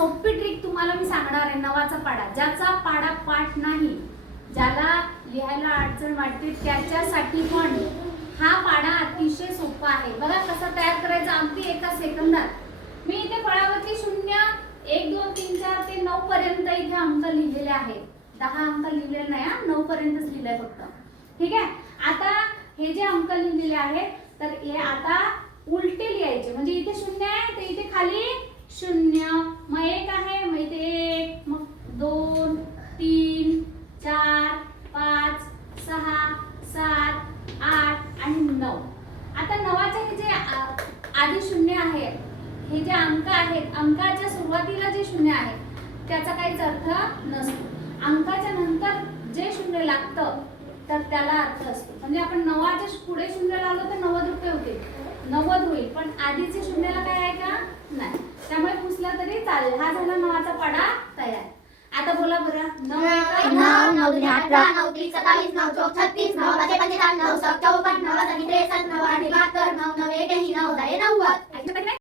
सोपी ट्रिक तुम्हाला मी सांगणार आहे. नवाचा पाडा. ज्याचा पाडा पाठ नाही ज्याला लिहायला अडचण वाटते त्याच्यासाठी पण हा पाडा अतिशय सोपा आहे. बघा कसा तयार करायचा अगदी एका सेकंदात. मी इथे फळावरती शून्य एक दोन तीन चार ते नऊ पर्यंत इथे अंक लिहिलेले आहेत. दहा अंक लिहिलेले नाही हा. नऊ पर्यंतच लिहिलंय फक्त. ठीक आहे? आता हे जे अंक लिहिलेले आहेत तर हे आता उलटे लिहायचे. म्हणजे इथे शून्य आहे तर इथे खाली शून्य. सहा सात आठ आणि नऊ. आता नवाचे हे जे आधी शून्य आहे हे जे अंक आहेत अंकाच्या सुरुवातीला जे शून्य आहे त्याचा काहीच अर्थ नसतो. अंकाच्या नंतर जे शून्य लागतं तर त्याला अर्थ असतो. म्हणजे आपण नवाच्या पुढे शून्य लावलं तर नव्वद रुपये होतील. नव्वद होईल पण आधीचे शून्याला काय आहे का? नाही. त्यामुळे पुसला तरी चालेल. हा झाला नवाचा पाडा तयार. आता बोला बरं. नऊ. नऊ नऊ दुनी अठरा नऊ तीस सत्तावीस नऊ चौक छत्तीस नऊ पाचे पंचेचाळीस नऊ सक चौपन्न